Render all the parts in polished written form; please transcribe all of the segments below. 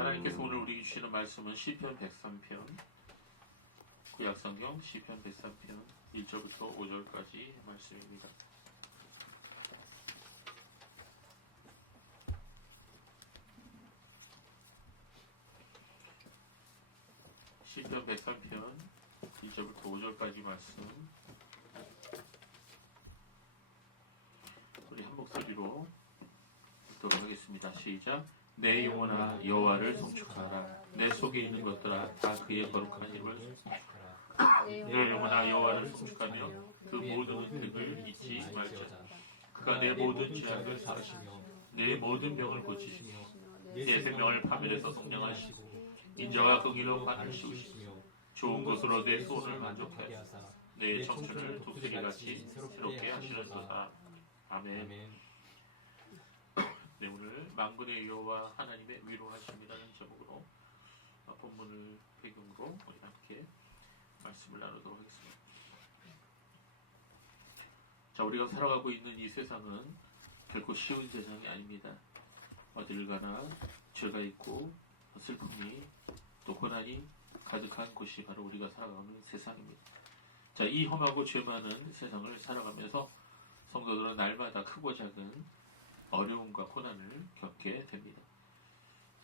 하나님께서 오늘 우리에게 주시는 말씀은 시편 103편, 구약성경 시편 103편 1절부터 5절까지 말씀입니다. 시편 103편 1절부터 5절까지 말씀, 우리 한 목소리로 읽도록 하겠습니다. 시작. 내 영혼아 여호와를 송축하라. 내 속에 있는 것들아 다 그의 거룩한 이름을 송축하라. 내 영혼아 여호와를 송축하며 그 모든 은택을 잊지 말자. 그가 내 모든 죄악을 사하시며 내 모든 병을 고치시며 내 생명을 파멸해서 성령하시고 인자와 긍휼로 관을 씌우시며 좋은 것으로 내 소원을 만족해 하사 내 청춘을 독수리같이 새롭게 하시는도다. 아멘. 네, 오늘 만군의 여호와 하나님의 위로하심이라는 제목으로 본문을 배경으로 우리 함께 말씀을 나누도록 하겠습니다. 자, 우리가 살아가고 있는 이 세상은 결코 쉬운 세상이 아닙니다. 어딜 가나 죄가 있고 슬픔이 또 고난이 가득한 곳이 바로 우리가 살아가는 세상입니다. 자, 이 험하고 죄 많은 세상을 살아가면서 성도들은 날마다 크고 작은 어려움과 고난을 겪게 됩니다.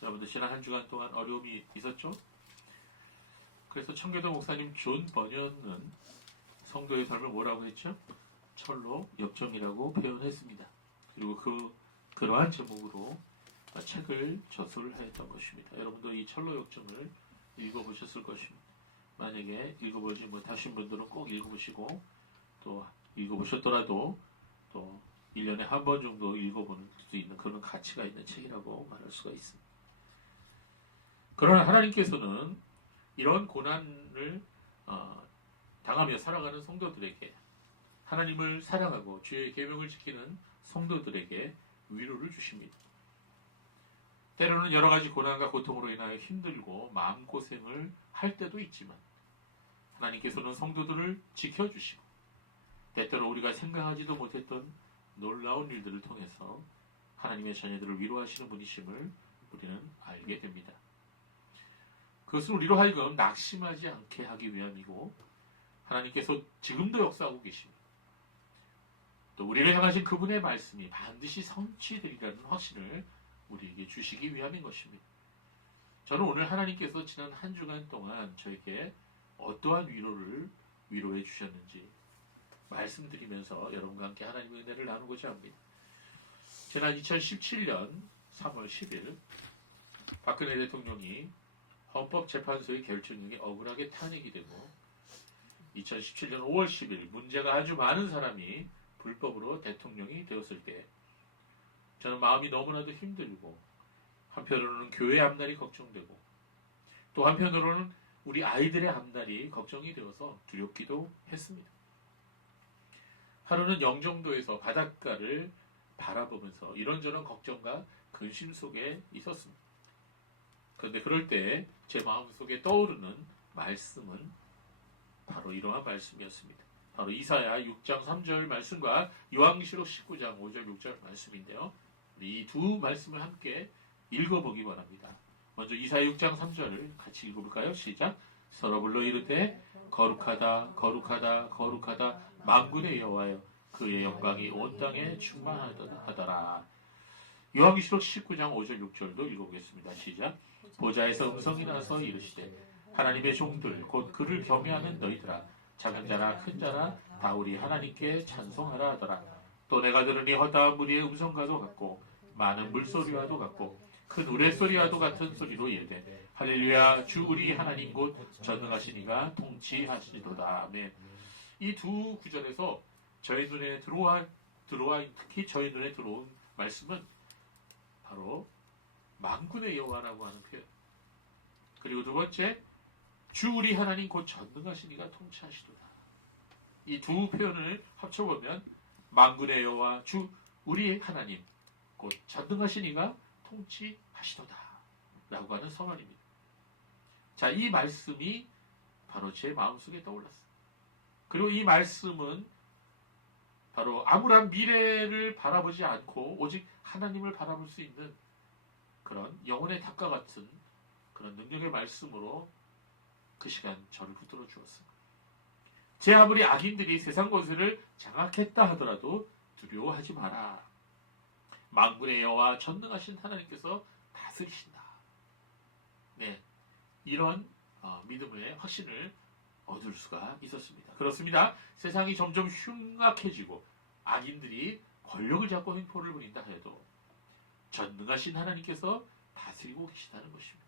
여러분들 지난 한 주간 동안 어려움이 있었죠? 그래서 청교도 목사님 존 버년은 성도의 삶을 뭐라고 했죠? 철로 역정이라고 표현했습니다. 그리고 그러한 제목으로 책을 저술하였던 것입니다. 여러분도 이 철로 역정을 읽어보셨을 것입니다. 만약에 읽어보지 못하신 분들은 꼭 읽어보시고, 또 읽어보셨더라도 또 1년에 한 번 정도 읽어보는 수 있는 그런 가치가 있는 책이라고 말할 수가 있습니다. 그러나 하나님께서는 이런 고난을 당하며 살아가는 성도들에게, 하나님을 사랑하고 주의 계명을 지키는 성도들에게 위로를 주십니다. 때로는 여러 가지 고난과 고통으로 인하여 힘들고 마음고생을 할 때도 있지만 하나님께서는 성도들을 지켜주시고 때때로 우리가 생각하지도 못했던 놀라운 일들을 통해서 하나님의 자녀들을 위로하시는 분이심을 우리는 알게 됩니다. 그것은 우리로 하여금 낙심하지 않게 하기 위함이고, 하나님께서 지금도 역사하고 계십니다. 또 우리를 향하신 그분의 말씀이 반드시 성취되리라는 확신을 우리에게 주시기 위함인 것입니다. 저는 오늘 하나님께서 지난 한 주간 동안 저에게 어떠한 위로해 주셨는지 말씀드리면서 여러분과 함께 하나님의 은혜를 나누고자 합니다. 지난 2017년 3월 10일 박근혜 대통령이 헌법재판소의 결정에 억울하게 탄핵이 되고 2017년 5월 10일 문제가 아주 많은 사람이 불법으로 대통령이 되었을 때 저는 마음이 너무나도 힘들고, 한편으로는 교회 앞날이 걱정되고, 또 한편으로는 우리 아이들의 앞날이 걱정이 되어서 두렵기도 했습니다. 하루는 영종도에서 바닷가를 바라보면서 이런저런 걱정과 근심 속에 있었습니다. 그런데 그럴 때 제 마음속에 떠오르는 말씀은 바로 이러한 말씀이었습니다. 바로 이사야 6장 3절 말씀과 요한계시록 19장 5절 6절 말씀인데요. 이 두 말씀을 함께 읽어보기 바랍니다. 먼저 이사야 6장 3절을 같이 읽어볼까요? 시작. 서로 불러 이르되 거룩하다 거룩하다 거룩하다 만군의 여호와여, 그의 영광이 온 땅에 충만하더라. 요한계시록 19장 5절 6절도 읽어보겠습니다. 시작. 보좌에서 음성이 나서 이르시되 하나님의 종들 곧 그를 경외하는 너희들아, 작은 자나 큰 자나 다 우리 하나님께 찬송하라 하더라. 또 내가 들으니 허다한 무리의 음성과도 같고 많은 물소리와도 같고 큰 우레소리와도 같은 소리로 이르되 할렐루야, 주 우리 하나님 곧 전능하시니가 통치하시도다. 아멘. 이 두 구절에서 저희 눈에 들어와 특히 저희 눈에 들어온 말씀은 바로 만군의 여호와라고 하는 표현, 그리고 두 번째 주 우리 하나님 곧 전능하시니가 통치하시도다. 이 두 표현을 합쳐보면 만군의 여호와 주 우리 하나님 곧 전능하시니가 통치하시도다 라고 하는 선언입니다. 자, 이 말씀이 바로 제 마음속에 떠올랐어요. 그리고 이 말씀은 바로 암울한 미래를 바라보지 않고 오직 하나님을 바라볼 수 있는 그런 영혼의 닭과 같은 그런 능력의 말씀으로 그 시간 저를 붙들어 주었습니다. 제 아무리 악인들이 세상 권세를 장악했다 하더라도 두려워하지 마라. 만군의 여호와 전능하신 하나님께서 다스리신다. 네, 이런 믿음의 확신을 얻을 수가 있었습니다. 그렇습니다. 세상이 점점 흉악해지고 악인들이 권력을 잡고 횡포를 부린다 해도 전능하신 하나님께서 다스리고 계시다는 것입니다.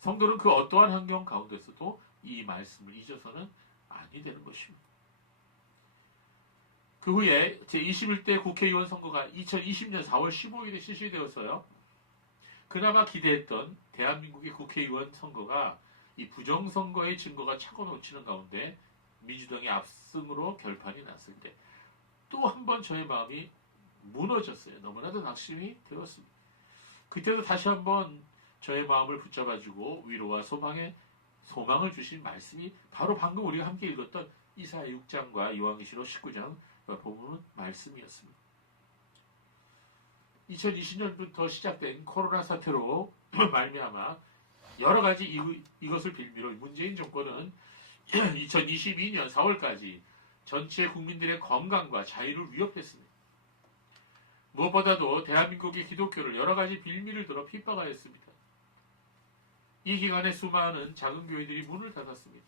성도는 그 어떠한 환경 가운데서도 이 말씀을 잊어서는 아니 되는 것입니다. 그 후에 제21대 국회의원 선거가 2020년 4월 15일에 실시되었어요. 그나마 기대했던 대한민국의 국회의원 선거가 이 부정선거의 증거가 차고 넘치는 가운데 민주당의 압승으로 결판이 났을 때 또 한 번 저의 마음이 무너졌어요. 너무나도 낙심이 되었습니다. 그때도 다시 한번 저의 마음을 붙잡아주고 위로와 소망을 주신 말씀이 바로 방금 우리가 함께 읽었던 이사야 6장과 요한계시록 19장 본문 말씀이었습니다. 2020년부터 시작된 코로나 사태로 말미암아 여러 가지 이것을 빌미로 문재인 정권은 2022년 4월까지 전체 국민들의 건강과 자유를 위협했습니다. 무엇보다도 대한민국의 기독교를 여러 가지 빌미를 들어 핍박하였습니다. 이 기간에 수많은 작은 교회들이 문을 닫았습니다.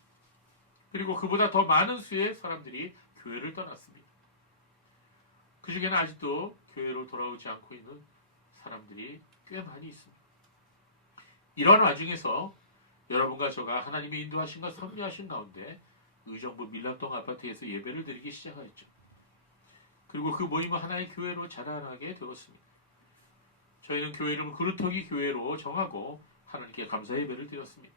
그리고 그보다 더 많은 수의 사람들이 교회를 떠났습니다. 그 중에는 아직도 교회로 돌아오지 않고 있는 사람들이 꽤 많이 있습니다. 이런 와중에서 여러분과 저가 하나님의 인도하심과 섭리하신 가운데 의정부 밀락동 아파트에서 예배를 드리기 시작하였죠. 그리고 그 모임은 하나의 교회로 자라나게 되었습니다. 저희는 교회 이름을 그루터기 교회로 정하고 하나님께 감사 예배를 드렸습니다.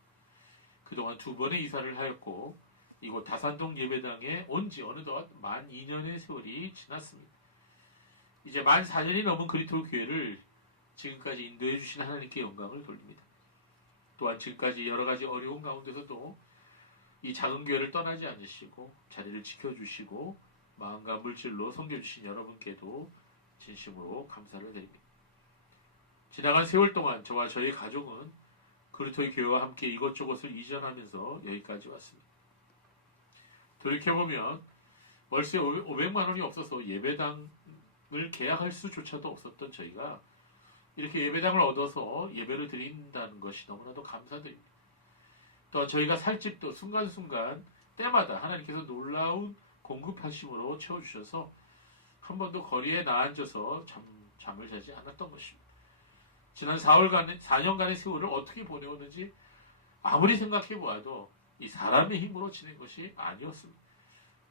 그동안 2번의 이사를 하였고 이곳 다산동 예배당에 온 지 어느덧 만 2년의 세월이 지났습니다. 이제 만 4년이 넘은 그리스도 교회를 지금까지 인도해 주신 하나님께 영광을 돌립니다. 또한 지금까지 여러 가지 어려운 가운데서도 이 작은 교회를 떠나지 않으시고 자리를 지켜주시고 마음과 물질로 섬겨주신 여러분께도 진심으로 감사를 드립니다. 지나간 세월 동안 저와 저희 가족은 그리스도의 교회와 함께 이것저것을 이전하면서 여기까지 왔습니다. 돌이켜보면 월세 500만 원이 없어서 예배당을 계약할 수조차도 없었던 저희가 이렇게 예배당을 얻어서 예배를 드린다는 것이 너무나도 감사드립니다. 또 저희가 살 집도 순간순간 때마다 하나님께서 놀라운 공급하심으로 채워주셔서 한 번도 거리에 나앉아서 잠을 자지 않았던 것입니다. 지난 4년간의 세월을 어떻게 보내었는지 아무리 생각해 보아도 이 사람의 힘으로 지낸 것이 아니었습니다.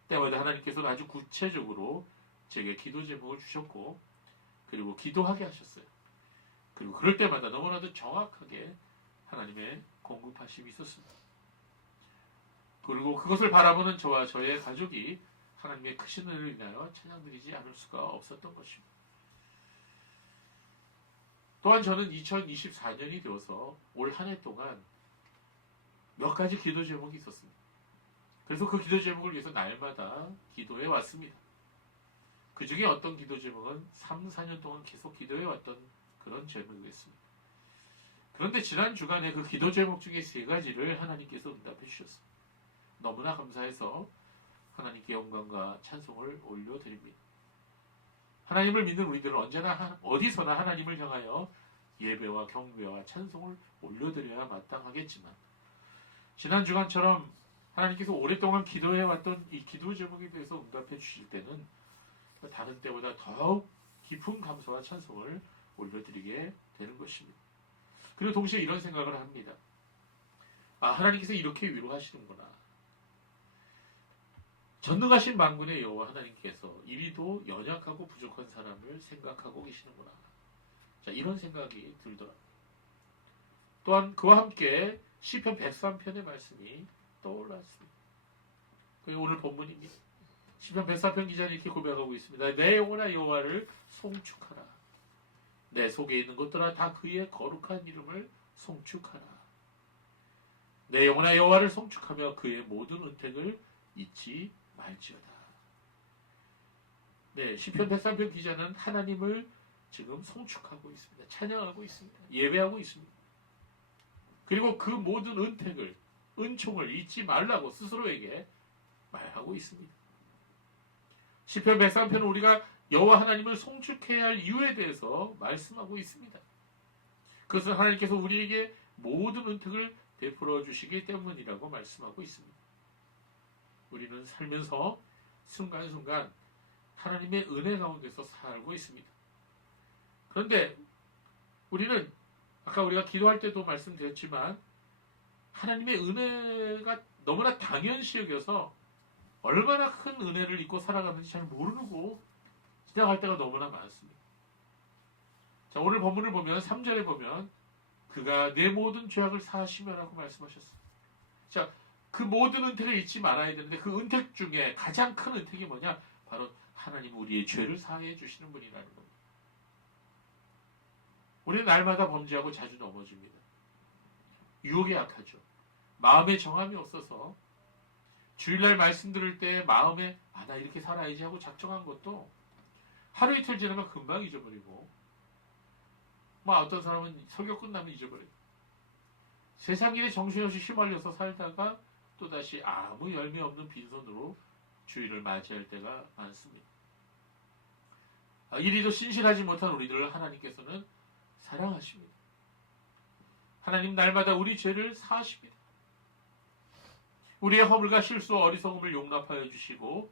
때마다 하나님께서는 아주 구체적으로 제게 기도 제목을 주셨고 그리고 기도하게 하셨어요. 그리고 그럴 때마다 너무나도 정확하게 하나님의 공급하심이 있었습니다. 그리고 그것을 바라보는 저와 저의 가족이 하나님의 크신 은혜를 인하여 찬양드리지 않을 수가 없었던 것입니다. 또한 저는 2024년이 되어서 올 한 해 동안 몇 가지 기도 제목이 있었습니다. 그래서 그 기도 제목을 위해서 날마다 기도해 왔습니다. 그 중에 어떤 기도 제목은 3, 4년 동안 계속 기도해 왔던 그런 제목이었습니다. 그런데 지난 주간에 그 기도 제목 중에 3가지를 하나님께서 응답해 주셨습니다. 너무나 감사해서 하나님께 영광과 찬송을 올려드립니다. 하나님을 믿는 우리들은 언제나 어디서나 하나님을 향하여 예배와 경배와 찬송을 올려드려야 마땅하겠지만 지난 주간처럼 하나님께서 오랫동안 기도해왔던 이 기도 제목에 대해서 응답해 주실 때는 다른 때보다 더욱 깊은 감사와 찬송을 올려드리게 되는 것입니다. 그리고 동시에 이런 생각을 합니다. 하나님께서 이렇게 위로하시는구나. 전능하신 만군의 여호와 하나님께서 이리도 연약하고 부족한 사람을 생각하고 계시는구나. 자, 이런 생각이 들더라고요. 또한 그와 함께 시편 103편의 말씀이 떠올랐습니다. 그게 오늘 본문입니다. 시편 103편 기자는 이렇게 고백하고 있습니다. 내 영혼아 여호와를 송축하라. 내 속에 있는 것들아 다 그의 거룩한 이름을 송축하라. 내 영혼아 여호와를 송축하며 그의 모든 은택을 잊지 말지어다. 네, 시편 103편 기자는 하나님을 지금 송축하고 있습니다. 찬양하고 있습니다. 예배하고 있습니다. 그리고 그 모든 은택을, 은총을 잊지 말라고 스스로에게 말하고 있습니다. 시편 103편은 우리가 여호와 하나님을 송축해야 할 이유에 대해서 말씀하고 있습니다. 그것은 하나님께서 우리에게 모든 은택을 베풀어 주시기 때문이라고 말씀하고 있습니다. 우리는 살면서 순간순간 하나님의 은혜 가운데서 살고 있습니다. 그런데 우리는 아까 우리가 기도할 때도 말씀드렸지만 하나님의 은혜가 너무나 당연시 여겨서 얼마나 큰 은혜를 입고 살아가는지 잘 모르고 지나갈 때가 너무나 많습니다. 자, 오늘 본문을 보면 3절에 보면 그가 내 모든 죄악을 사하시며라고 말씀하셨습니다. 자, 그 모든 은택을 잊지 말아야 되는데 그 은택 중에 가장 큰 은택이 뭐냐? 바로 하나님 우리의 죄를 사해 주시는 분이라는 겁니다. 우리는 날마다 범죄하고 자주 넘어집니다. 유혹에 약하죠. 마음에 정함이 없어서 주일날 말씀 들을 때 마음에 나 이렇게 살아야지 하고 작정한 것도 하루 이틀 지나면 금방 잊어버리고 어떤 사람은 설교 끝나면 잊어버려요. 세상 일에 정신없이 휘말려서 살다가 또다시 아무 열매 없는 빈손으로 주일을 맞이할 때가 많습니다. 이리도 신실하지 못한 우리들을 하나님께서는 사랑하십니다. 하나님 날마다 우리 죄를 사하십니다. 우리의 허물과 실수, 어리석음을 용납하여 주시고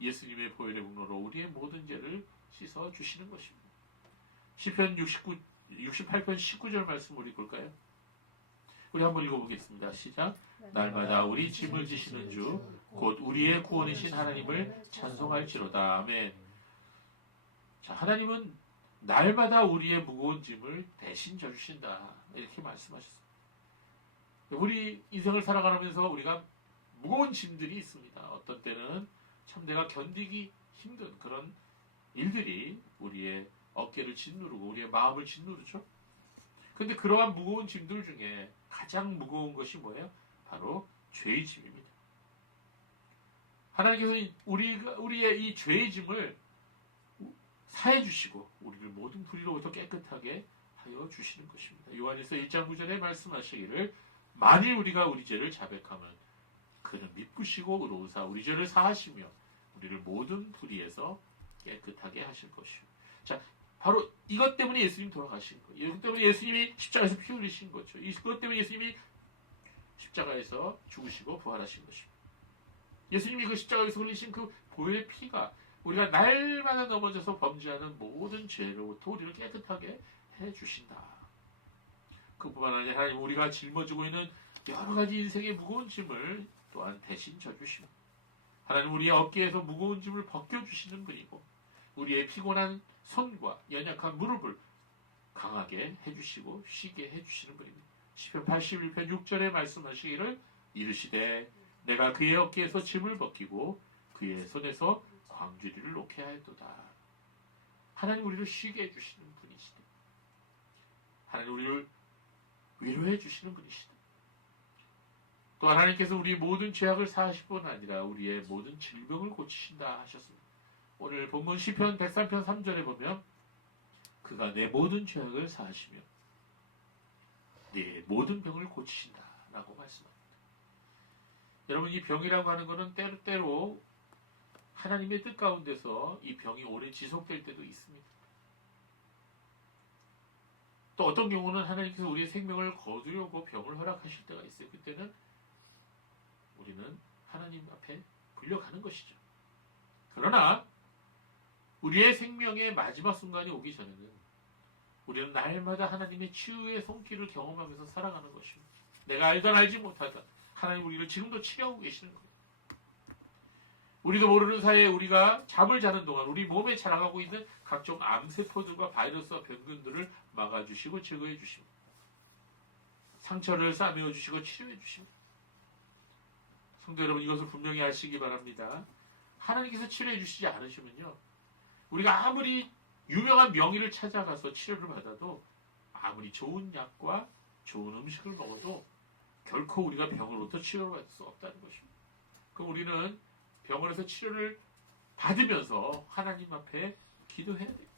예수님의 보혈의 분노로 우리의 모든 죄를 씻어 주시는 것입니다. 시편 68편 19절 말씀 우리 볼까요? 우리 한번 읽어보겠습니다. 시작. 날마다 우리 짐을 지시는 주 곧 우리의 구원이신 하나님을 찬송할지로다. 아멘. 자, 하나님은 날마다 우리의 무거운 짐을 대신 져주신다. 이렇게 말씀하셨습니다. 우리 인생을 살아가면서 우리가 무거운 짐들이 있습니다. 어떤 때는 참 내가 견디기 힘든 그런 일들이 우리의 어깨를 짓누르고 우리의 마음을 짓누르죠. 그런데 그러한 무거운 짐들 중에 가장 무거운 것이 뭐예요? 바로 죄의 짐입니다. 하나님께서 우리의 이 죄의 짐을 사해 주시고 우리를 모든 불의로부터 깨끗하게 하여 주시는 것입니다. 요한일서 1장 9절에 말씀하시기를 만일 우리가 우리 죄를 자백하면 그는 미쁘시고 의로우사 우리 죄를 사하시며 우리를 모든 불의에서 깨끗하게 하실 것이요. 자, 바로 이것 때문에 예수님 돌아가신 거예요. 이것 때문에 예수님이 십자가에서 피 흘리신 거죠. 이것 때문에 예수님이 십자가에서 죽으시고 부활하신 것입니다. 예수님이 그 십자가에서 흘리신 그 보혈의 피가 우리가 날마다 넘어져서 범죄하는 모든 죄로부터 우리를 깨끗하게 해주신다. 그뿐만 아니라 하나님 우리가 짊어지고 있는 여러 가지 인생의 무거운 짐을 또한 대신 져주십니다. 하나님 우리의 어깨에서 무거운 짐을 벗겨주시는 분이고 우리의 피곤한 손과 연약한 무릎을 강하게 해주시고 쉬게 해주시는 분입니다. 시편 81편 6절에 말씀하시기를 이르시되 내가 그의 어깨에서 짐을 벗기고 그의 손에서 광주리를 놓게 하였도다. 하나님 우리를 쉬게 해주시는 분이시다. 하나님 우리를 위로해 주시는 분이시다. 또 하나님께서 우리 모든 죄악을 사하실 뿐 아니라 우리의 모든 질병을 고치신다 하셨습니다. 오늘 본문 시편 103편 3절에 보면 그가 내 모든 죄악을 사하시며 내 모든 병을 고치신다 라고 말씀합니다. 여러분 이 병이라고 하는 것은 때로 하나님의 뜻 가운데서 이 병이 오래 지속될 때도 있습니다. 또 어떤 경우는 하나님께서 우리의 생명을 거두려고 병을 허락하실 때가 있어요. 그때는 우리는 하나님 앞에 불려가는 것이죠. 그러나 우리의 생명의 마지막 순간이 오기 전에는 우리는 날마다 하나님의 치유의 손길을 경험하면서 살아가는 것입니다. 내가 알던 알지 못하던 하나님 우리를 지금도 치료하고 계시는 거예요. 우리도 모르는 사이에 우리가 잠을 자는 동안 우리 몸에 자라가고 있는 각종 암세포들과 바이러스와 병균들을 막아주시고 제거해 주십니다. 상처를 싸매어 주시고 치료해 주십니다. 성도 여러분 이것을 분명히 아시기 바랍니다. 하나님께서 치료해 주시지 않으시면요. 우리가 아무리 유명한 명의를 찾아가서 치료를 받아도 아무리 좋은 약과 좋은 음식을 먹어도 결코 우리가 병으로부터 치료를 받을 수 없다는 것입니다. 그럼 우리는 병원에서 치료를 받으면서 하나님 앞에 기도해야 돼요.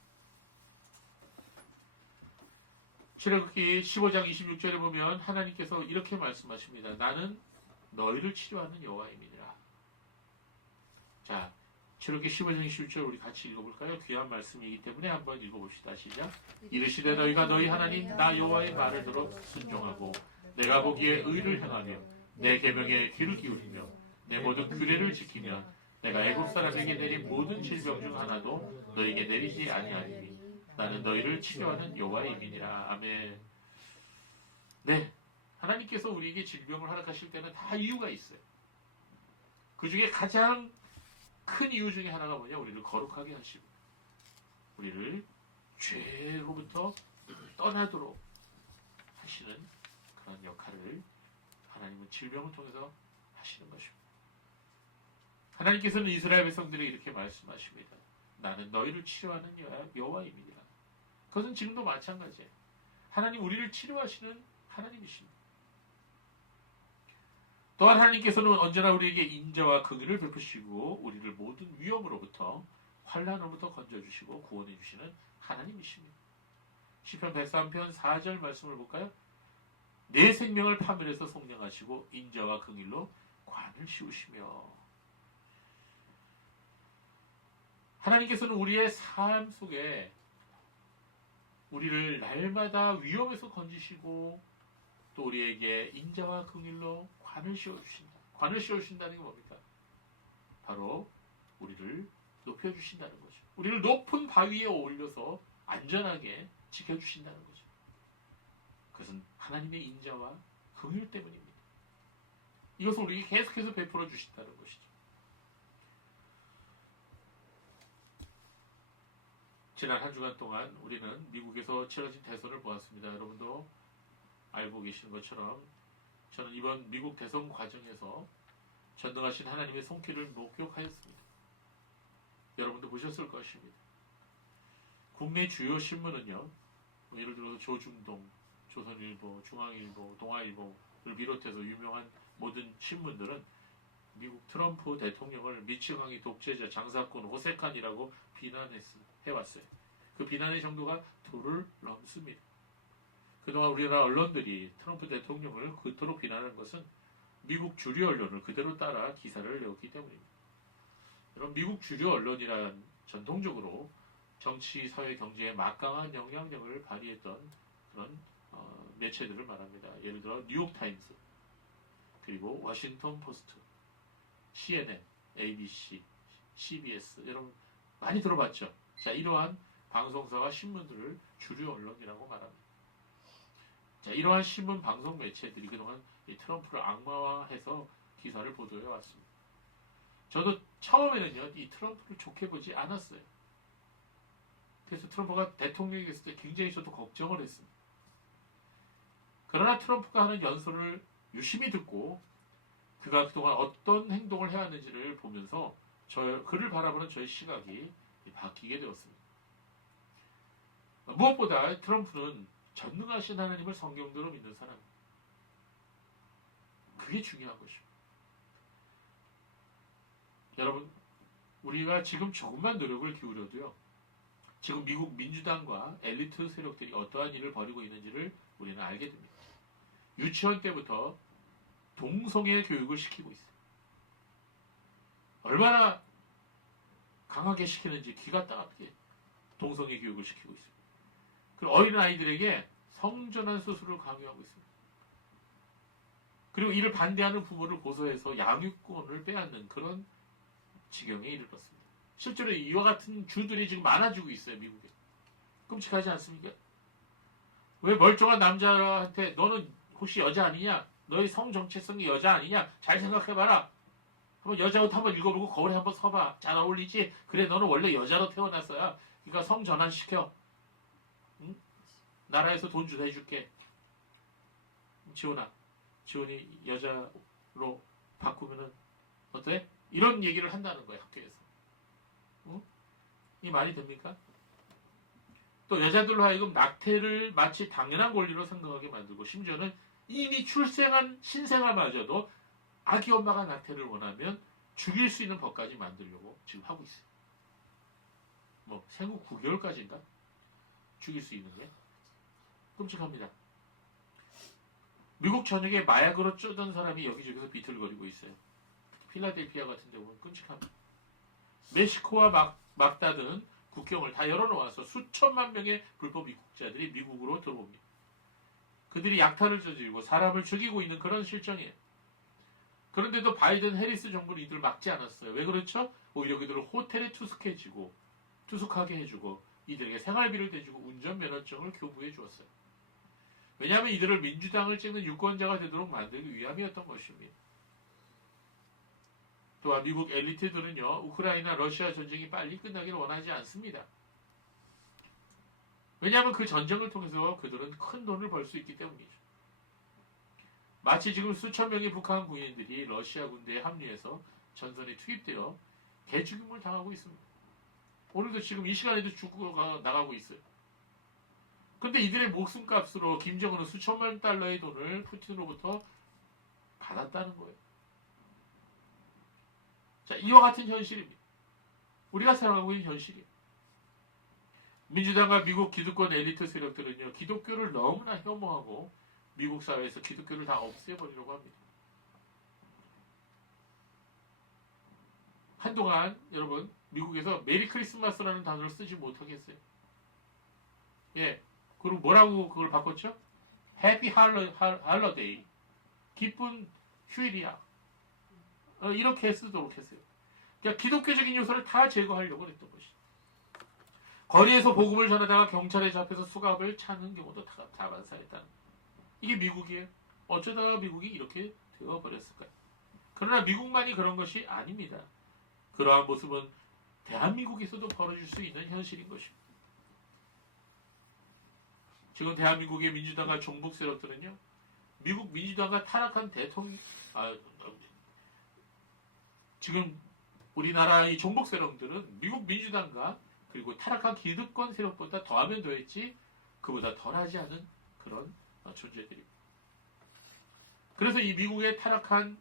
출애굽기 15장 26절에 보면 하나님께서 이렇게 말씀하십니다. 나는 너희를 치료하는 여호와임이니라. 자, 출애굽기 15장 26절 우리 같이 읽어볼까요? 귀한 말씀이기 때문에 한번 읽어봅시다. 시작. 이르시되 너희가 너희 하나님 나 여호와의 말을 들어 순종하고 내가 보기에 의를 행하며 내 계명에 귀를 기울이며 내 모든 규례를 지키면 내가 애굽 사람에게 내린 모든 질병 중 하나도 너희에게 내리지 아니하리니 나는 너희를 치료하는 여호와임이니라. 아멘. 네, 하나님께서 우리에게 질병을 허락하실 때는 다 이유가 있어요. 그 중에 가장 큰 이유 중에 하나가 뭐냐? 우리를 거룩하게 하시고 우리를 죄로부터 떠나도록 하시는 그런 역할을 하나님은 질병을 통해서 하시는 것입니다. 하나님께서는 이스라엘 백성들에게 이렇게 말씀하십니다. 나는 너희를 치료하는 여호와임이니라. 그것은 지금도 마찬가지예요. 하나님 우리를 치료하시는 하나님이십니다. 또한 하나님께서는 언제나 우리에게 인자와 긍휼을 베푸시고 우리를 모든 위험으로부터 환난으로부터 건져주시고 구원해 주시는 하나님이십니다. 시편 103편 4절 말씀을 볼까요? 내 생명을 파멸해서 속량하시고 인자와 긍휼로 관을 씌우시며. 하나님께서는 우리의 삶 속에 우리를 날마다 위험에서 건지시고 또 우리에게 인자와 긍휼로 관을 씌워주신다. 관을 씌워주신다는 게 뭡니까? 바로 우리를 높여주신다는 거죠. 우리를 높은 바위에 올려서 안전하게 지켜주신다는 거죠. 그것은 하나님의 인자와 긍휼 때문입니다. 이것을 우리에게 계속해서 베풀어 주신다는 것이죠. 지난 한 주간 동안 우리는 미국에서 치러진 대선을 보았습니다. 여러분도 알고 계시는 것처럼 저는 이번 미국 대선 과정에서 전능하신 하나님의 손길을 목격하였습니다. 여러분도 보셨을 것입니다. 국내 주요 신문은요, 예를 들어서 조중동, 조선일보, 중앙일보, 동아일보를 비롯해서 유명한 모든 신문들은 미국 트럼프 대통령을 미치광이 독재자, 장사꾼, 호색한이라고 비난해왔어요. 그 비난의 정도가 도를 넘습니다. 그동안 우리나라 언론들이 트럼프 대통령을 그토록 비난하는 것은 미국 주류 언론을 그대로 따라 기사를 내었기 때문입니다. 여러분, 미국 주류 언론이란 전통적으로 정치, 사회, 경제에 막강한 영향력을 발휘했던 그런 매체들을 말합니다. 예를 들어 뉴욕타임스, 그리고 워싱턴 포스트, CNN, ABC, CBS, 여러분 많이 들어봤죠? 자, 이러한 방송사와 신문들을 주류 언론이라고 말합니다. 자, 이러한 신문 방송 매체들이 그동안 이 트럼프를 악마화해서 기사를 보도해 왔습니다. 저도 처음에는요, 이 트럼프를 좋게 보지 않았어요. 그래서 트럼프가 대통령이 됐을 때 굉장히 저도 걱정을 했습니다. 그러나 트럼프가 하는 연설을 유심히 듣고 그가 그동안 어떤 행동을 해왔는지를 보면서 그를 바라보는 저의 시각이 바뀌게 되었습니다. 무엇보다 트럼프는 전능하신 하나님을 성경대로 믿는 사람입니다. 그게 중요한 것입니다. 여러분, 우리가 지금 조금만 노력을 기울여도요, 지금 미국 민주당과 엘리트 세력들이 어떠한 일을 벌이고 있는지를 우리는 알게 됩니다. 유치원 때부터 동성애 교육을 시키고 있어요. 얼마나 강하게 시키는지 기가 따갑게 동성애 교육을 시키고 있습니다. 그리고 어린아이들에게 성전환 수술을 강요하고 있습니다. 그리고 이를 반대하는 부모를 고소해서 양육권을 빼앗는 그런 지경에 이르렀습니다. 실제로 이와 같은 주들이 지금 많아지고 있어요, 미국에. 끔찍하지 않습니까? 왜 멀쩡한 남자한테 너는 혹시 여자 아니냐? 너의 성 정체성이 여자 아니냐? 잘 생각해봐라. 한번 여자 옷 한번 읽어보고 거울에 한번 서봐. 잘 어울리지? 그래, 너는 원래 여자로 태어났어야. 그러니까 성 전환시켜. 응? 나라에서 돈 주다 해줄게. 지원이 여자로 바꾸면은 어때? 이런 얘기를 한다는 거예요, 학교에서. 응? 이 말이 됩니까? 또 여자들로 하여금 낙태를 마치 당연한 권리로 생각하게 만들고, 심지어는 이미 출생한 신생아마저도 아기 엄마가 낙태를 원하면 죽일 수 있는 법까지 만들려고 지금 하고 있어요. 뭐 생후 9개월까지인가? 죽일 수 있는 게. 끔찍합니다. 미국 전역에 마약으로 쩌던 사람이 여기저기서 비틀거리고 있어요. 필라델피아 같은 데 보면 끔찍합니다. 멕시코와 막다른 국경을 다 열어놓아서 수천만 명의 불법 입국자들이 미국으로 들어옵니다. 그들이 약탈을 저지르고 사람을 죽이고 있는 그런 실정이에요. 그런데도 바이든 해리스 정부는 이들을 막지 않았어요. 왜 그렇죠? 오히려 그들을 호텔에 투숙하게 해주고 이들에게 생활비를 대주고 운전면허증을 교부해 주었어요. 왜냐하면 이들을 민주당을 찍는 유권자가 되도록 만들기 위함이었던 것입니다. 또한 미국 엘리트들은요, 우크라이나 러시아 전쟁이 빨리 끝나기를 원하지 않습니다. 왜냐하면 그 전쟁을 통해서 그들은 큰 돈을 벌 수 있기 때문이죠. 마치 지금 수천 명의 북한 군인들이 러시아 군대에 합류해서 전선에 투입되어 개죽임을 당하고 있습니다. 오늘도 지금 이 시간에도 죽어 나가고 있어요. 근데 이들의 목숨값으로 김정은은 수천만 달러의 돈을 푸틴으로부터 받았다는 거예요. 자, 이와 같은 현실입니다. 우리가 살아가고 있는 현실이에요. 민주당과 미국 기득권 엘리트 세력들은요, 기독교를 너무나 혐오하고 미국 사회에서 기독교를 다 없애버리려고 합니다. 한동안 여러분 미국에서 메리 크리스마스라는 단어를 쓰지 못하게 했어요. 예, 그리고 뭐라고 그걸 바꿨죠? 해피 할러데이, 기쁜 휴일이야. 이렇게 쓰도록 했어요. 그러니까 기독교적인 요소를 다 제거하려고 했던 것이죠. 거리에서 복음을 전하다가 경찰에 잡혀서 수갑을 차는 경우도 다반사했다는 거예요. 이게 미국이에요. 어쩌다가 미국이 이렇게 되어버렸을까요? 그러나 미국만이 그런 것이 아닙니다. 그러한 모습은 대한민국에서도 벌어질 수 있는 현실인 것입니다. 지금 대한민국의 민주당과 종북 세력들은요, 미국 민주당과 타락한 지금 우리나라의 종북 세력들은 미국 민주당과 그리고 타락한 기득권 세력보다 더하면 더했지 그보다 덜하지 않은 그런 존재들입니다. 그래서 이 미국의 타락한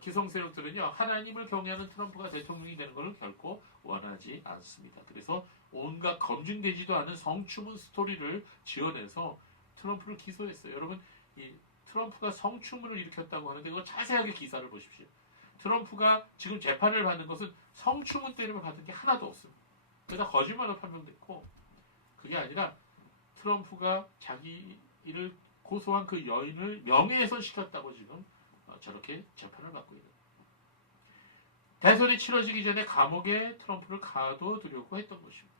기성 세력들은요, 하나님을 경외하는 트럼프가 대통령이 되는 것을 결코 원하지 않습니다. 그래서 온갖 검증되지도 않은 성추문 스토리를 지어내서 트럼프를 기소했어요. 여러분, 이 트럼프가 성추문을 일으켰다고 하는데 그거 자세하게 기사를 보십시오. 트럼프가 지금 재판을 받는 것은 성추문 때문에 받은 게 하나도 없습니다. 그래서 거짓말로 판명됐고, 그게 아니라 트럼프가 자기를 고소한 그 여인을 명예훼손시켰다고 지금 저렇게 재판을 받고 있는 거예요. 대선이 치러지기 전에 감옥에 트럼프를 가둬두려고 했던 것입니다.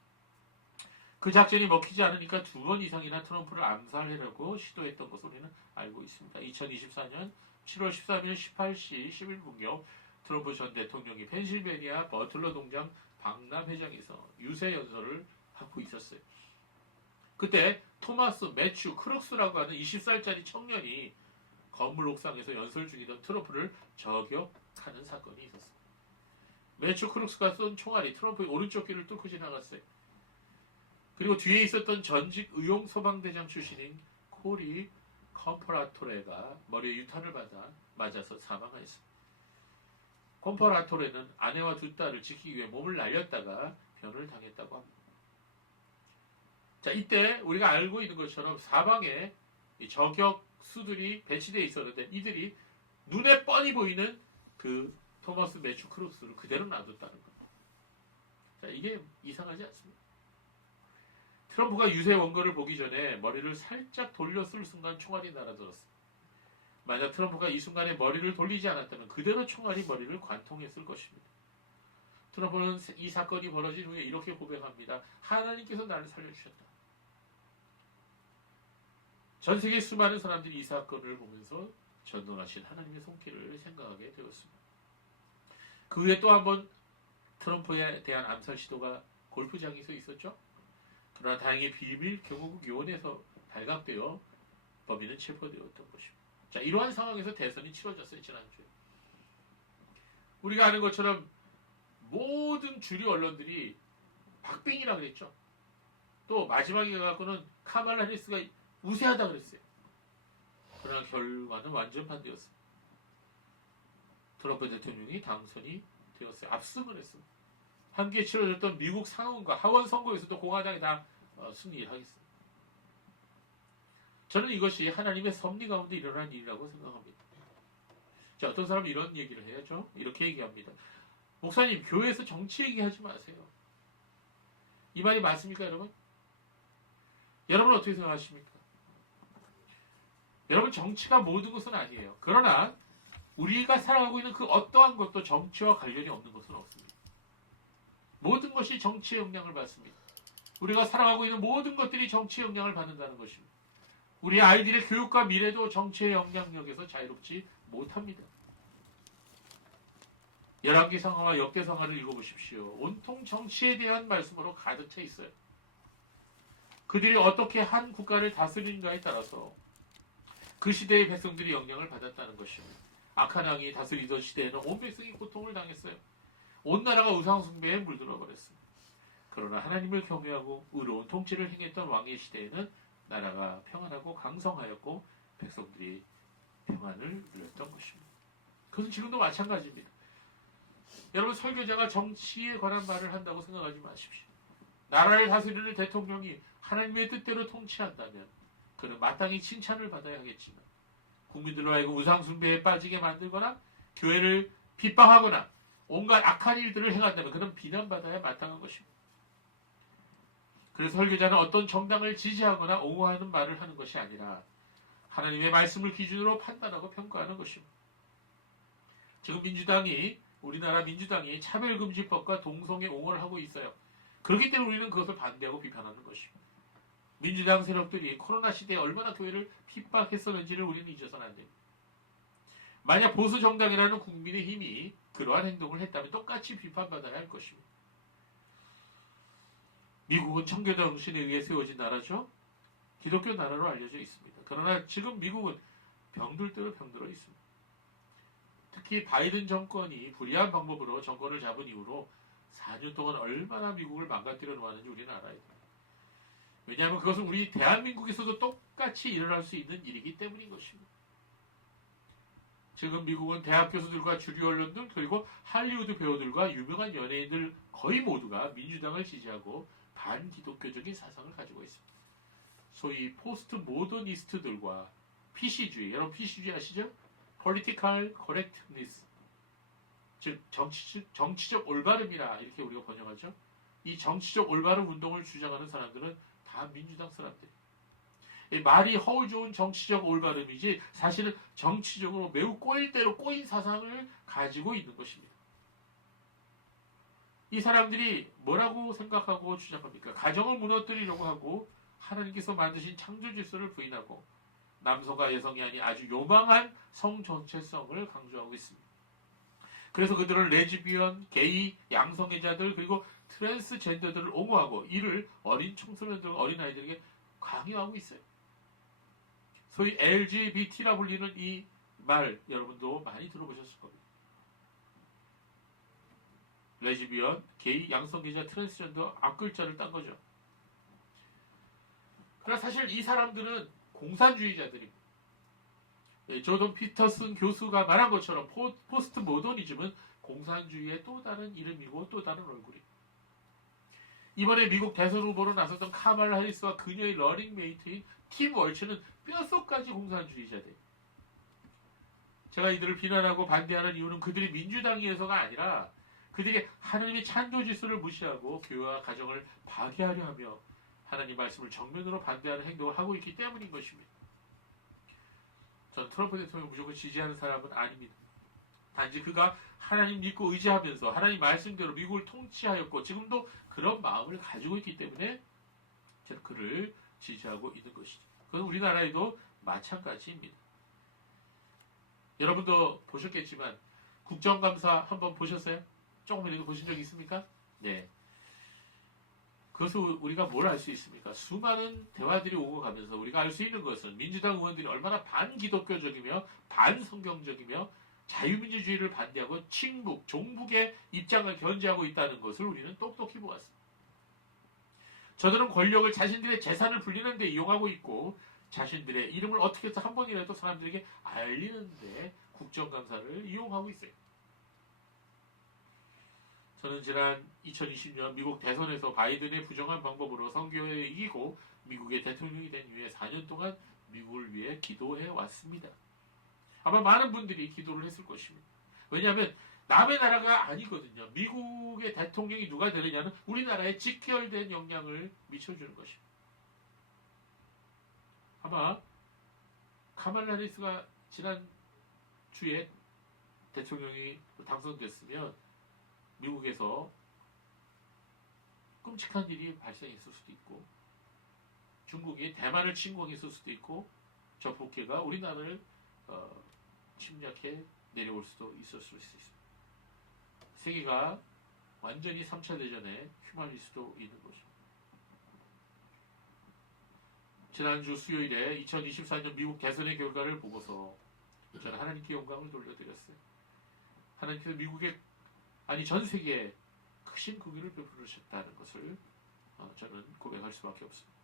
그 작전이 먹히지 않으니까 2번 이상이나 트럼프를 암살하려고 시도했던 것을 우리는 알고 있습니다. 2024년 7월 13일 18시 11분경 트럼프 전 대통령이 펜실베니아 버틀러 농장 박람회장에서 유세 연설을 하고 있었어요. 그때 토마스 매추 크룩스라고 하는 20살짜리 청년이 건물 옥상에서 연설 중이던 트럼프를 저격하는 사건이 있었습니다. 매추 크룩스가 쏜 총알이 트럼프의 오른쪽 귀를 뚫고 지나갔어요. 그리고 뒤에 있었던 전직 의용 소방대장 출신인 코리 컴퍼라토레가 머리에 유탄을 맞아서 사망하였습니다. 컴퍼라토레는 아내와 2딸을 지키기 위해 몸을 날렸다가 변을 당했다고 합니다. 자, 이때 우리가 알고 있는 것처럼 사방에 저격수들이 배치되어 있었는데 이들이 눈에 뻔히 보이는 그 토마스 매추 크룩스를 그대로 놔뒀다는 겁니다. 자, 이게 이상하지 않습니다. 트럼프가 유세 원고를 보기 전에 머리를 살짝 돌렸을 순간 총알이 날아들었습니다. 만약 트럼프가 이 순간에 머리를 돌리지 않았다면 그대로 총알이 머리를 관통했을 것입니다. 트럼프는 이 사건이 벌어진 후에 이렇게 고백합니다. 하나님께서 나를 살려주셨다. 전 세계 수많은 사람들이 이 사건을 보면서 전능하신 하나님의 손길을 생각하게 되었습니다. 그 후에 또 한 번 트럼프에 대한 암살 시도가 골프장에서 있었죠. 그러나 다행히 비밀 경호국 요원에서 발각되어 범인은 체포되었던 것입니다. 자, 이러한 상황에서 대선이 치러졌어요. 지난주에. 우리가 아는 것처럼 모든 주류 언론들이 박빙이라고 그랬죠. 또 마지막에 가서는 카말라 해리스가 우세하다 그랬어요. 그러나 결과는 완전 반대였습니다. 트럼프 대통령이 당선이 되었어요. 압승을 했습니다. 함께 치러졌던 미국 상원과 하원 선거에서도 공화당이 다 승리를 하겠습니다. 저는 이것이 하나님의 섭리 가운데 일어난 일이라고 생각합니다. 자, 어떤 사람은 이런 얘기를 해야죠. 이렇게 얘기합니다. 목사님, 교회에서 정치 얘기하지 마세요. 이 말이 맞습니까, 여러분? 여러분 어떻게 생각하십니까? 여러분, 정치가 모든 것은 아니에요. 그러나 우리가 살아가고 있는 그 어떠한 것도 정치와 관련이 없는 것은 없습니다. 모든 것이 정치의 영향을 받습니다. 우리가 살아가고 있는 모든 것들이 정치의 영향을 받는다는 것입니다. 우리 아이들의 교육과 미래도 정치의 영향력에서 자유롭지 못합니다. 열왕기상하와 역대상하를 읽어보십시오. 온통 정치에 대한 말씀으로 가득 차 있어요. 그들이 어떻게 한 국가를 다스리는가에 따라서 그 시대의 백성들이 영향을 받았다는 것입니다. 악한 왕이 다스리던 시대에는 온 백성이 고통을 당했어요. 온 나라가 우상숭배에 물들어 버렸습니다. 그러나 하나님을 경외하고 의로운 통치를 행했던 왕의 시대에는 나라가 평안하고 강성하였고 백성들이 평안을 누렸던 것입니다. 그것은 지금도 마찬가지입니다. 여러분, 설교자가 정치에 관한 말을 한다고 생각하지 마십시오. 나라를 다스리는 대통령이 하나님의 뜻대로 통치한다면 그는 마땅히 칭찬을 받아야 하겠지만 국민들로 하여금 우상숭배에 빠지게 만들거나 교회를 핍박하거나 온갖 악한 일들을 행한다면 그는 비난받아야 마땅한 것입니다. 그래서 설교자는 어떤 정당을 지지하거나 옹호하는 말을 하는 것이 아니라 하나님의 말씀을 기준으로 판단하고 평가하는 것입니다. 지금 우리나라 민주당이 차별금지법과 동성애 옹호를 하고 있어요. 그렇기 때문에 우리는 그것을 반대하고 비판하는 것입니다. 민주당 세력들이 코로나 시대에 얼마나 교회를 핍박했었는지를 우리는 잊어서는 안 됩니다. 만약 보수 정당이라는 국민의힘이 그러한 행동을 했다면 똑같이 비판받아야 할 것입니다. 미국은 청교도 정신에 의해 세워진 나라죠. 기독교 나라로 알려져 있습니다. 그러나 지금 미국은 병들대로 병들어 있습니다. 특히 바이든 정권이 불리한 방법으로 정권을 잡은 이후로 4년 동안 얼마나 미국을 망가뜨려 놓았는지 우리는 알아야 됩니다. 왜냐하면 그것은 우리 대한민국에서도 똑같이 일어날 수 있는 일이기 때문인 것입니다. 지금 미국은 대학 교수들과 주류 언론들 그리고 할리우드 배우들과 유명한 연예인들 거의 모두가 민주당을 지지하고 반기독교적인 사상을 가지고 있습니다. 소위 포스트 모더니스트들과 PC주의, 여러분 PC주의 아시죠? Political Correctness, 즉 정치적 올바름이라 이렇게 우리가 번역하죠. 이 정치적 올바름 운동을 주장하는 사람들은 다 민주당 사람들이에요. 말이 허울 좋은 정치적 올바름이지 사실은 정치적으로 매우 꼬일 대로 꼬인 사상을 가지고 있는 것입니다. 이 사람들이 뭐라고 생각하고 주장합니까? 가정을 무너뜨리려고 하고 하나님께서 만드신 창조 질서를 부인하고 남성과 여성이 아닌 아주 요망한 성 정체성을 강조하고 있습니다. 그래서 그들은 레즈비언, 게이, 양성애자들 그리고 트랜스젠더들을 옹호하고 이를 어린 청소년들, 어린아이들에게 강요하고 있어요. 소위 LGBT라 불리는 이 말 여러분도 많이 들어보셨을 겁니다. 레즈비언, 게이, 양성애자, 트랜스젠더 앞글자를 딴 거죠. 그러나 사실 이 사람들은 공산주의자들입니다. 조던 피터슨 교수가 말한 것처럼 포스트 모더니즘은 공산주의의 또 다른 이름이고 또 다른 얼굴입니다. 이번에 미국 대선 후보로 나섰던 카말라 해리스와 그녀의 러닝메이트인 팀 월츠는 뼛속까지 공산주의자들. 제가 이들을 비난하고 반대하는 이유는 그들이 민주당이어서가 아니라 그들이 하나님의 창조 질서를 무시하고 교회와 가정을 파괴하려 하며 하나님 말씀을 정면으로 반대하는 행동을 하고 있기 때문인 것입니다. 전 트럼프 대통령을 무조건 지지하는 사람은 아닙니다. 단지 그가 하나님 믿고 의지하면서 하나님 말씀대로 미국을 통치하였고 지금도 그런 마음을 가지고 있기 때문에 제가 그를 지지하고 있는 것이죠. 그건 우리나라에도 마찬가지입니다. 여러분도 보셨겠지만 국정감사 한번 보셨어요? 조금이라도 보신 적 있습니까? 네. 그것을 우리가 뭘 알 수 있습니까? 수많은 대화들이 오고 가면서 우리가 알 수 있는 것은 민주당 의원들이 얼마나 반기독교적이며 반성경적이며 자유민주주의를 반대하고 친북, 종북의 입장을 견지하고 있다는 것을 우리는 똑똑히 보았습니다. 저들은 권력을 자신들의 재산을 불리는 데 이용하고 있고 자신들의 이름을 어떻게 해서 한 번이라도 사람들에게 알리는데 국정감사를 이용하고 있어요. 저는 지난 2020년 미국 대선에서 바이든의 부정한 방법으로 선거에 이기고 미국의 대통령이 된 이후에 4년 동안 미국을 위해 기도해 왔습니다. 아마 많은 분들이 기도를 했을 것입니다. 왜냐하면 남의 나라가 아니거든요. 미국의 대통령이 누가 되느냐는 우리나라에 직결된 영향을 미쳐주는 것입니다. 아마 카말라 해리스가 지난 주에 대통령이 당선됐으면 미국에서 끔찍한 일이 발생했을 수도 있고 중국이 대만을 침공했을 수도 있고 저 북해가 우리나라를 침략해 내려올 수도 있었을 수 있습니다. 세계가 완전히 3차 대전에 휘말릴 수도 있는 거죠. 지난주 수요일에 2024년 미국 대선의 결과를 보고서 저는 하나님께 영광을 돌려드렸어요. 하나님께서 미국에 전 세계에 크신 긍휼을 베풀으셨다는 것을 저는 고백할 수밖에 없습니다.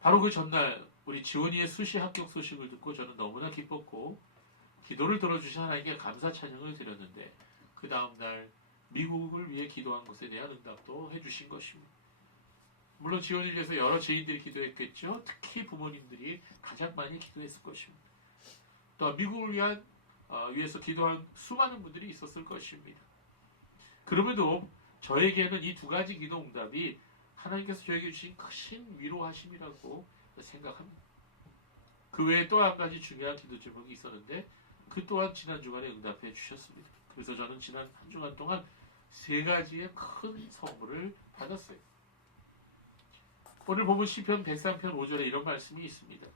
바로 그 전날 우리 지원이의 수시 합격 소식을 듣고 저는 너무나 기뻤고 기도를 들어주신 하나님께 감사 찬양을 드렸는데 그 다음날 미국을 위해 기도한 것에 대한 응답도 해주신 것입니다. 물론 지원을 위해서 여러 지인들이 기도했겠죠. 특히 부모님들이 가장 많이 기도했을 것입니다. 또 미국을 위해서 기도한 수많은 분들이 있었을 것입니다. 그럼에도 저에게는 이 두 가지 기도 응답이 하나님께서 저에게 주신 크신 위로하심이라고 생각합니다. 그 외에 또 한 가지 중요한 기도 제목이 있었는데 그 또한 지난 주간에 응답해 주셨습니다. 그래서 저는 지난 한 주간 동안 세 가지의 큰 선물을 받았어요. 오늘 보면 시편 103편 5절에 이런 말씀이 있습니다.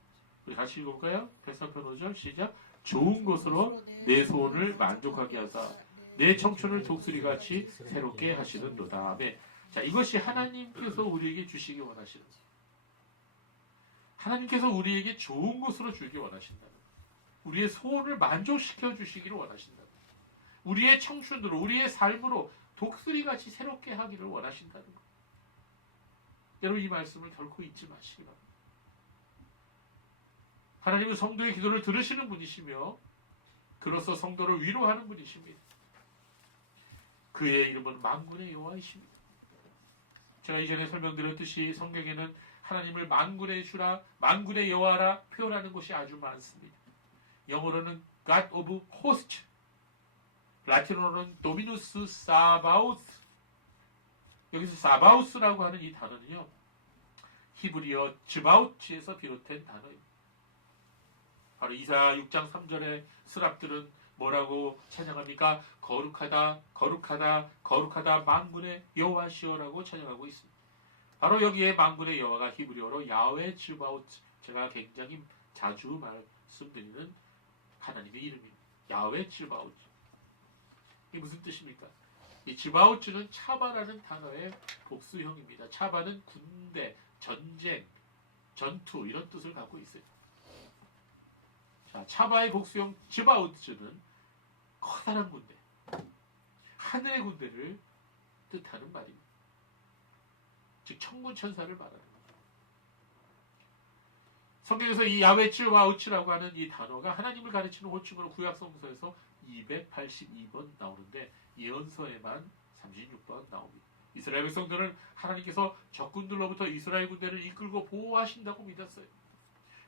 우리 같이 읽어볼까요? 103편 5절 시작. 좋은 것으로 내 소원을 만족하게 하사 내 청춘을 독수리같이 새롭게 하시는도다. 아멘. 자, 이것이 하나님께서 우리에게 주시기 원하시는 거예요. 하나님께서 우리에게 좋은 것으로 주기 원하신다는 거예요. 우리의 소원을 만족시켜 주시기를 원하신다는 거예요. 우리의 청춘으로 우리의 삶으로 독수리같이 새롭게 하기를 원하신다는 거예요. 여러분 이 말씀을 결코 잊지 마시기 바랍니다. 하나님은 성도의 기도를 들으시는 분이시며 그로써 성도를 위로하는 분이십니다. 그의 이름은 만군의 여호와이십니다. 제가 이전에 설명드렸듯이 성경에는 하나님을 만군의 주라, 만군의 여호와라 표현하는 곳이 아주 많습니다. 영어로는 God of Hosts, 라틴어로는 도미누스 사바우스. 여기서 사바우스라고 하는 이 단어는요, 히브리어 즈바우츠에서 비롯된 단어입니다. 바로 이사야 6장 3절의 스랍들은 뭐라고 찬양합니까? 거룩하다, 거룩하다, 거룩하다 만군의 여호와시오라고 찬양하고 있습니다. 바로 여기에 만군의 여호와가 히브리어로 야훼 즈바우츠, 제가 굉장히 자주 말씀드리는 하나님의 이름입니다. 야훼 즈바우츠. 이게 무슨 뜻입니까? 이 즈바우츠는 차바라는 단어의 복수형입니다. 차바는 군대, 전쟁, 전투 이런 뜻을 갖고 있어요. 자, 차바의 복수형 즈바우츠는 커다란 군대, 하늘의 군대를 뜻하는 말입니다. 즉 천군 천사를 말하는 겁니다. 성경에서 이 야훼 즈바우츠라고 하는 이 단어가 하나님을 가르치는 호칭으로 구약성서에서 282번 나오는데 예언서에만 36번 나옵니다. 이스라엘 백성들은 하나님께서 적군들로부터 이스라엘 군대를 이끌고 보호하신다고 믿었어요.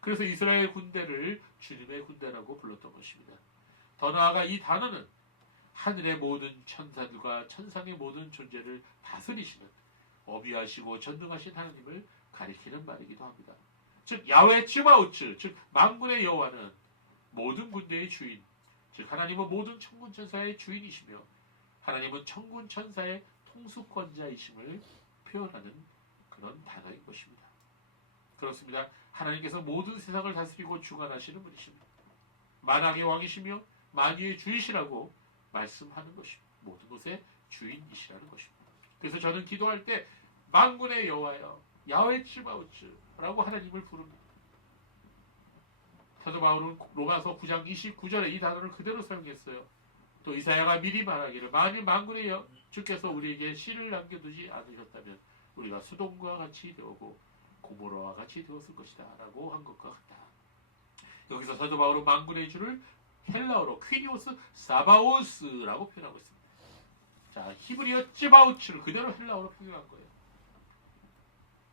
그래서 이스라엘 군대를 주님의 군대라고 불렀던 것입니다. 더 나아가 이 단어는 하늘의 모든 천사들과 천상의 모든 존재를 다스리시는 어비하시고 전능하신 하나님을 가리키는 말이기도 합니다. 즉 야훼 즈바우츠, 즉 만군의 여호와는 모든 군대의 주인, 즉 하나님은 모든 천군 천사의 주인이시며 하나님은 천군 천사의 통수권자이심을 표현하는 그런 단어인 것입니다. 그렇습니다. 하나님께서 모든 세상을 다스리고 주관하시는 분이십니다. 만왕의 왕이시며 만유의 주이시라고 말씀하는 것입니다. 모든 것의 주인이시라는 것입니다. 그래서 저는 기도할 때 만군의 여호와여 야훼 즈바우츠라고 하나님을 부릅니다. 사도 바울은 로마서 9장 29절에 이 단어를 그대로 사용했어요. 또 이사야가 미리 말하기를 만일 만군의 주께서 우리에게 씨를 남겨두지 않으셨다면 우리가 소돔과 같이 되었고 고모라와 같이 되었을 것이다 라고 한 것과 같다. 여기서 사도 바울은 만군의 주를 헬라어로 퀴니오스 사바오스라고 표현하고 있습니다. 자, 히브리어 즈바우츠를 그대로 헬라어로 표현한 거예요.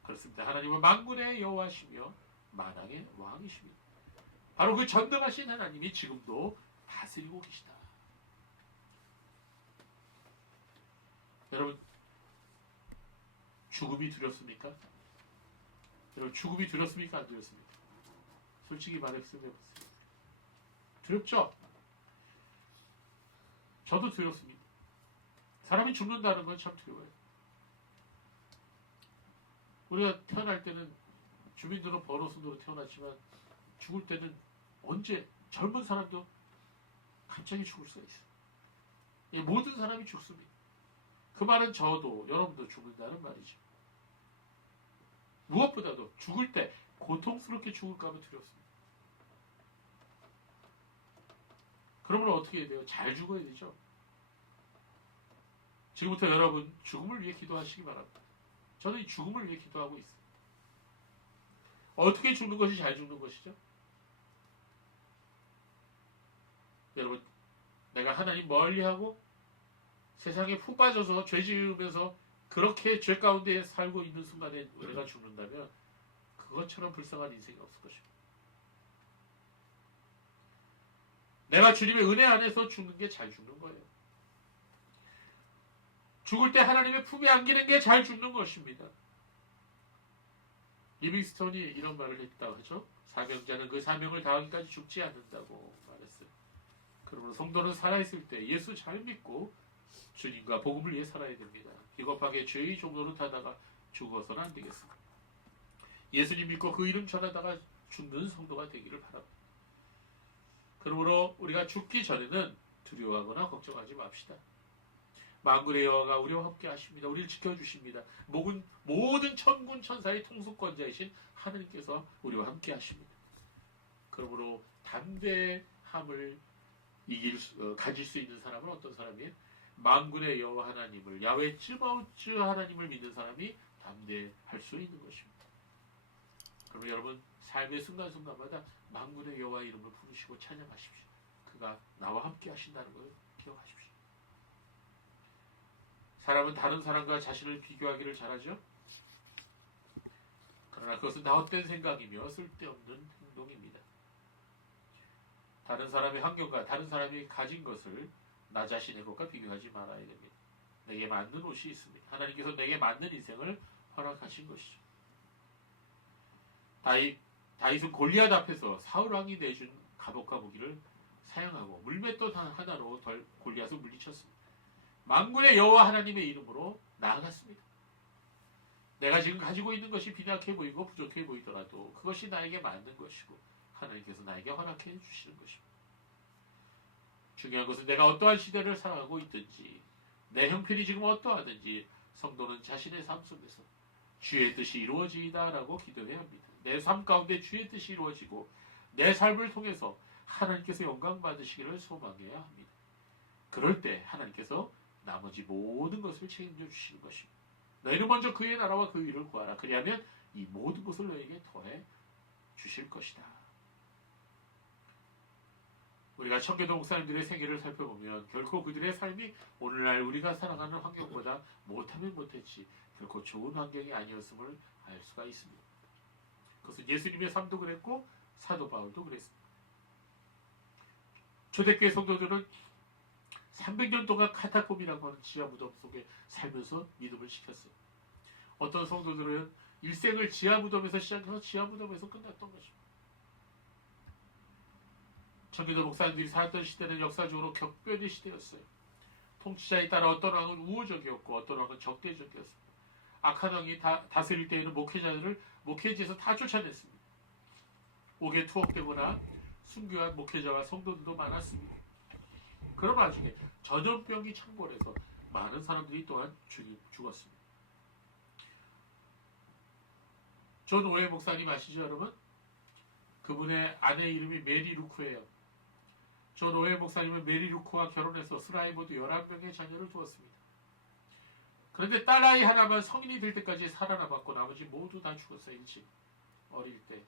그렇습니다. 하나님은 만군의 여호와시며 만왕의 왕이십니다. 바로 그 전능하신 하나님이 지금도 다스리고 계시다. 여러분, 죽음이 두렵습니까? 여러분, 죽음이 두렵습니까? 안 두렵습니까? 솔직히 말씀해 보세요. 두렵죠? 저도 두렵습니다. 사람이 죽는다는 건 참 두려워요. 우리가 태어날 때는 주민등록 번호순으로 태어났지만 죽을 때는 언제 젊은 사람도 갑자기 죽을 수가 있어요. 예, 모든 사람이 죽습니다. 그 말은 저도 여러분도 죽는다는 말이죠. 무엇보다도 죽을 때 고통스럽게 죽을까 봐 두렵습니다. 그러면 어떻게 해야 돼요? 잘 죽어야 되죠. 지금부터 여러분 죽음을 위해 기도하시기 바랍니다. 저는 이 죽음을 위해 기도하고 있어요. 어떻게 죽는 것이 잘 죽는 것이죠? 여러분, 내가 하나님 멀리하고 세상에 푹 빠져서 죄 지으면서 그렇게 죄 가운데 살고 있는 순간에 내가 죽는다면 그것처럼 불쌍한 인생이 없을 것입니다. 내가 주님의 은혜 안에서 죽는 게 잘 죽는 거예요. 죽을 때 하나님의 품에 안기는 게 잘 죽는 것입니다. 리빙스톤이 이런 말을 했다고 하죠. 사명자는 그 사명을 다하기까지 죽지 않는다고 말했어요. 그러므로 성도는 살아있을 때 예수 잘 믿고 주님과 복음을 위해 살아야 됩니다. 비겁하게 죄의 종로로 타다가 죽어서는 안 되겠습니다. 예수님 믿고 그 이름 전하다가 죽는 성도가 되기를 바랍니다. 그러므로 우리가 죽기 전에는 두려워하거나 걱정하지 맙시다. 만군의 여호와가 우리와 함께 하십니다. 우리를 지켜주십니다. 모든 천군 천사의 통수권자이신 하느님께서 우리와 함께 하십니다. 그러므로 담대함을 가질 수 있는 사람은 어떤 사람이에요? 만군의 여호와 하나님을, 야훼 쯔바오츠 하나님을 믿는 사람이 담대할 수 있는 것입니다. 그러면 여러분, 삶의 순간순간마다 만군의 여호와 이름을 부르시고 찬양하십시오. 그가 나와 함께 하신다는 걸 기억하십시오. 사람은 다른 사람과 자신을 비교하기를 잘하죠. 그러나 그것은 나헛된 생각이며 쓸데없는 행동입니다. 다른 사람의 환경과 다른 사람이 가진 것을 나 자신의 것과 비교하지 말아야 됩니다. 내게 맞는 옷이 있습니다. 하나님께서 내게 맞는 인생을 허락하신 것이죠. 다윗은 골리앗 앞에서 사울왕이 내준 갑옷과 무기를 사용하고 물맷돌 하나로 골리앗을 물리쳤습니다. 만군의 여호와 하나님의 이름으로 나아갔습니다. 내가 지금 가지고 있는 것이 빈약해 보이고 부족해 보이더라도 그것이 나에게 맞는 것이고 하나님께서 나에게 허락해 주시는 것입니다. 중요한 것은 내가 어떠한 시대를 살아가고 있든지 내 형편이 지금 어떠하든지 성도는 자신의 삶 속에서 주의 뜻이 이루어지이다라고 기도해야 합니다. 내 삶 가운데 주의 뜻이 이루어지고 내 삶을 통해서 하나님께서 영광 받으시기를 소망해야 합니다. 그럴 때 하나님께서 나머지 모든 것을 책임져 주시는 것입니다. 너희는 먼저 그의 나라와 그 의를 구하라. 그리하면 이 모든 것을 너에게 더해 주실 것이다. 우리가 청교도 목사님들의 생애를 살펴보면 결코 그들의 삶이 오늘날 우리가 살아가는 환경보다 못하면 못했지 결코 좋은 환경이 아니었음을 알 수가 있습니다. 그것은 예수님의 삶도 그랬고 사도 바울도 그랬습니다. 초대교회 성도들은 300년 동안 카타콤이라고 하는 지하 무덤 속에 살면서 믿음을 지켰어요. 어떤 성도들은 일생을 지하 무덤에서 시작해서 지하 무덤에서 끝났던 것입니다. 청교도 목사님들이 살았던 시대는 역사적으로 격변의 시대였어요. 통치자에 따라 어떤 왕은 우호적이었고 어떤 왕은 적대적이었습니다. 악한 왕이 다스릴 때에는 목회지에서 다 쫓아냈습니다. 옥에 투옥되거나 순교한 목회자와 성도들도 많았습니다. 그런 와중에 전염병이 창궐해서 많은 사람들이 또한 죽었습니다. 존 오웨 목사님 아시죠, 여러분? 그분의 아내 이름이 메리 루크예요. 존 오웨 목사님은 메리 루크와 결혼해서 스라이버드 11명의 자녀를 두었습니다. 그런데 딸아이 하나만 성인이 될 때까지 살아남았고 나머지 모두 다 죽었어요. 일찍 어릴 때.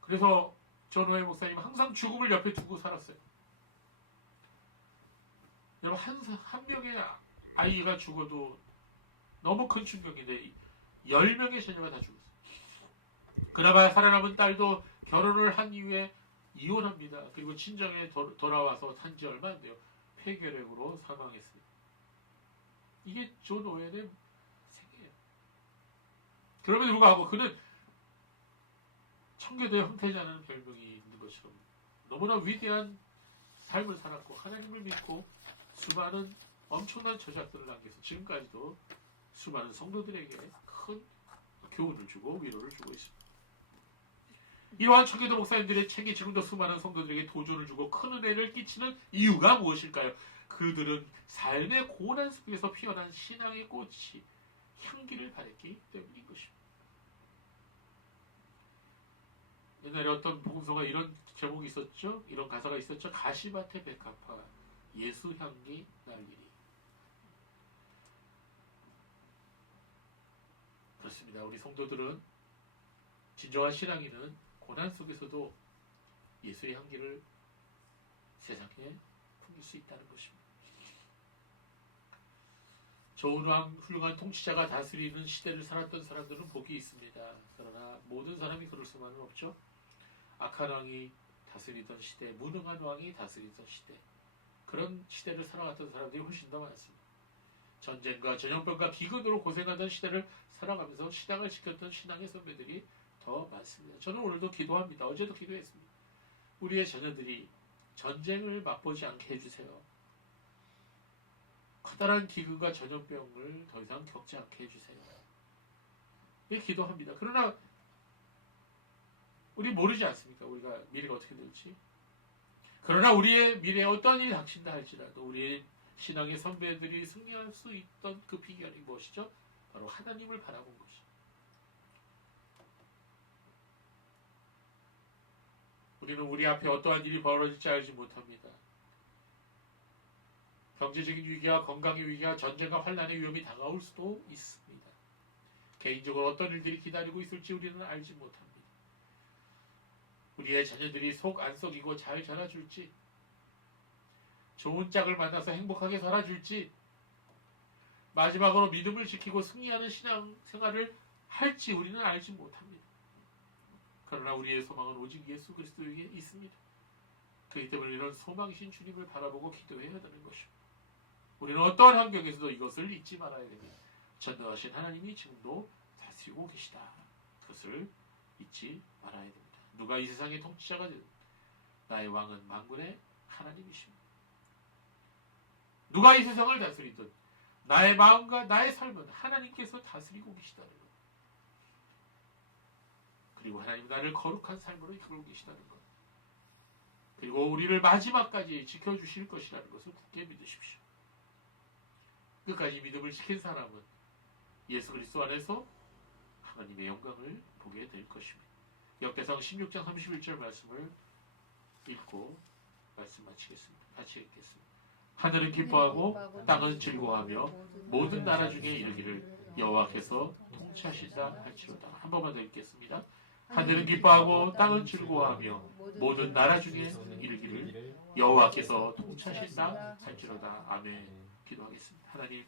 그래서 존 오웨 목사님은 항상 죽음을 옆에 두고 살았어요. 여러분, 한 명의 아이가 죽어도 너무 큰 충격인데 10명의 자녀가 다 죽었어요. 그나마 살아남은 딸도 결혼을 한 이후에 이혼합니다. 그리고 친정에 돌아와서 산 지 얼마 안 돼요. 폐결핵으로 사망했어요. 이게 존 오웬의 생애예요. 그럼에도 불구하고 그는 청교도의 황태자라는 별명이 있는 것처럼 너무나 위대한 삶을 살았고 하나님을 믿고 수많은 엄청난 저작들을 남겨서 지금까지도 수많은 성도들에게 큰 교훈을 주고 위로를 주고 있습니다. 이러한 청교도 목사님들의 책이 지금도 수많은 성도들에게 도전을 주고 큰 은혜를 끼치는 이유가 무엇일까요? 그들은 삶의 고난 속에서 피어난 신앙의 꽃이 향기를 발했기 때문인 것입니다. 옛날에 어떤 복음서가 이런 제목이 있었죠? 이런 가사가 있었죠? 가시밭의 백합화 예수 향기 날리리. 그렇습니다. 우리 성도들은 진정한 신앙인은 고난 속에서도 예수의 향기를 세상에 풍길 수 있다는 것입니다. 좋은 왕, 훌륭한 통치자가 다스리는 시대를 살았던 사람들은 복이 있습니다. 그러나 모든 사람이 그럴 수만은 없죠. 악한 왕이 다스리던 시대, 무능한 왕이 다스리던 시대, 그런 시대를 살아갔던 사람들이 훨씬 더 많습니다. 전쟁과 전염병과 기근으로 고생하던 시대를 살아가면서 신앙을 지켰던 신앙의 선배들이 더 많습니다. 저는 오늘도 기도합니다. 어제도 기도했습니다. 우리의 자녀들이 전쟁을 맛보지 않게 해주세요. 커다란 기근과 전염병을 더 이상 겪지 않게 해주세요. 예, 기도합니다. 그러나 우리 모르지 않습니까? 우리가 미래가 어떻게 될지. 그러나 우리의 미래에 어떤 일이 닥친다 할지라도 우리의 신앙의 선배들이 승리할 수 있던 그 비결이 무엇이죠? 바로 하나님을 바라본 것이죠. 우리는 우리 앞에 어떠한 일이 벌어질지 알지 못합니다. 경제적인 위기와 건강의 위기와 전쟁과 환난의 위험이 다가올 수도 있습니다. 개인적으로 어떤 일들이 기다리고 있을지 우리는 알지 못합니다. 우리의 자녀들이 속 안 썩이고 잘 자라줄지, 좋은 짝을 만나서 행복하게 살아줄지, 마지막으로 믿음을 지키고 승리하는 신앙 생활을 할지 우리는 알지 못합니다. 그러나 우리의 소망은 오직 예수 그리스도에게 있습니다. 그렇기 때문에 이런 소망이신 주님을 바라보고 기도해야 되는 것입니다. 우리는 어떠한 환경에서도 이것을 잊지 말아야 됩니다. 전능하신 하나님이 지금도 다스리고 계시다. 그것을 잊지 말아야 됩니다. 누가 이 세상의 통치자가 되든 나의 왕은 만군의 하나님이십니다. 누가 이 세상을 다스리든 나의 마음과 나의 삶은 하나님께서 다스리고 계시다는 것. 그리고 하나님 나를 거룩한 삶으로 이끌고 계시다는 것. 그리고 우리를 마지막까지 지켜주실 것이라는 것을 굳게 믿으십시오. 끝까지 믿음을 지킨 사람은 예수 그리스도 안에서 하나님의 영광을 보게 될 것입니다. 역대상 16장 31절 말씀을 읽고 말씀 마치겠습니다. 같이 읽겠습니다. 하늘은 기뻐하고 땅은 즐거워하며 모든 나라 중에 이르기를 여호와께서 통치하신다 할지로다. 한 번만 더 읽겠습니다. 하늘은 기뻐하고 땅은 즐거워하며 모든 나라 중에 이르기를 여호와께서 통치하신다 할지로다. 아멘. 기도하겠습니다. 하나님